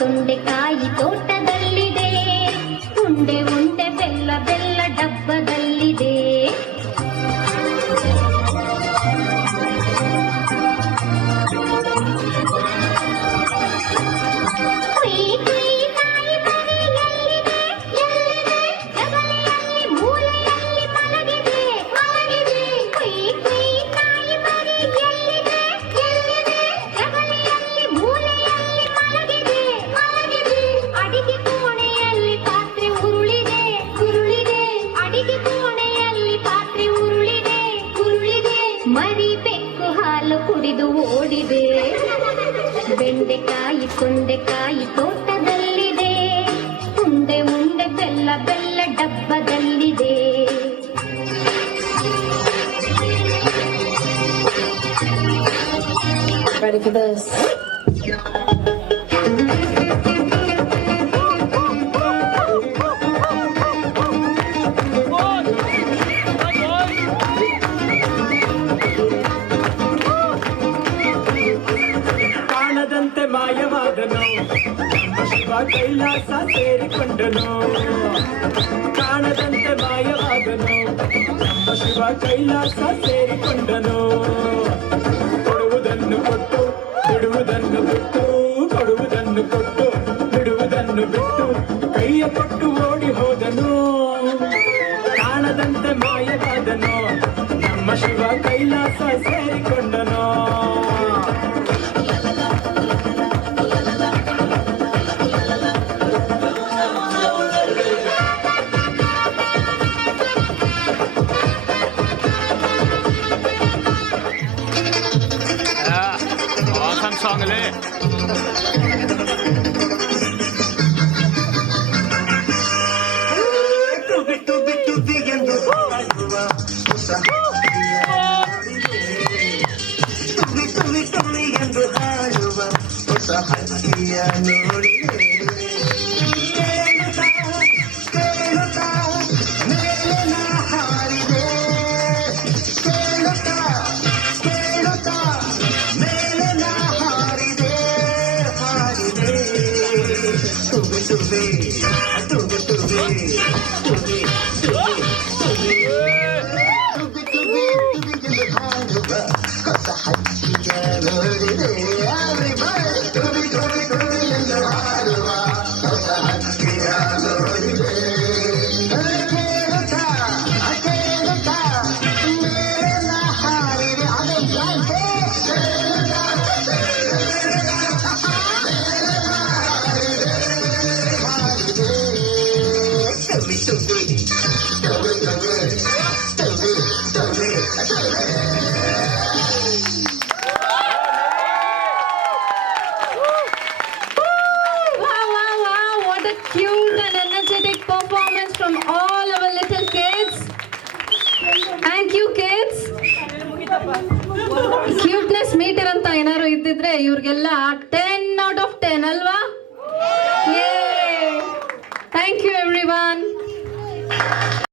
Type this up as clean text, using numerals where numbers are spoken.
ತೊಂಡೆಕಾಯಿ ತೋಟದಲ್ಲಿದೆ, ಉಂಡೆ ಉಂಡೆ ಬೆಲ್ಲ ಬೆಲ್ಲ ಡಬ್ಬದಲ್ಲಿದೆ. ಮರಿ ಬೆಕ್ಕು ಹಾಲು ಕುಡಿದು ಓಡಿದೆ. ಬೆಂಡೆಕಾಯಿ ತೊಂಡೆಕಾಯಿ ತೋಟದಲ್ಲಿದೆ, ಉಂಡೆ ಉಂಡೆ ಬೆಲ್ಲ ಬೆಲ್ಲ ಡಬ್ಬದಲ್ಲಿದೆ. Ready for this? ಕಾಣದಂತೆ ಮಾಯವಾದನು, ಶಿವ ಕೈಲಾಸ ಸೇರಿಕೊಂಡನು. ಕಾಣದಂತೆ ಮಾಯವಾದನು, ನಮ್ಮ ಶಿವ ಕೈಲಾಸ ಸೇರಿಕೊಂಡನು. ಕೊಡುವುದನ್ನು ಕೊಟ್ಟು ಬಿಡುವುದನ್ನು ಬಿಟ್ಟು, ಕೊಡುವುದನ್ನು ಕೊಟ್ಟು ಬಿಡುವುದನ್ನು ಬಿಟ್ಟು, ಕೈಯ ಕೊಟ್ಟು ಓಡಿ ಹೋದನು. ಕಾಣದಂತೆ ಮಾಯವಾದನು, ನಮ್ಮ Shiva Kailasa ಸೇರಿಕೊಂಡನು. Song le Cute and energetic performance from all our little kids. Thank you kids. Cuteness meter ಅಂತ ಏನಾದ್ರು ಇದ್ದಿದ್ರೆ ಇವ್ರಿಗೆಲ್ಲ 10 out of 10 ಅಲ್ವಾ? Yay! Thank you everyone.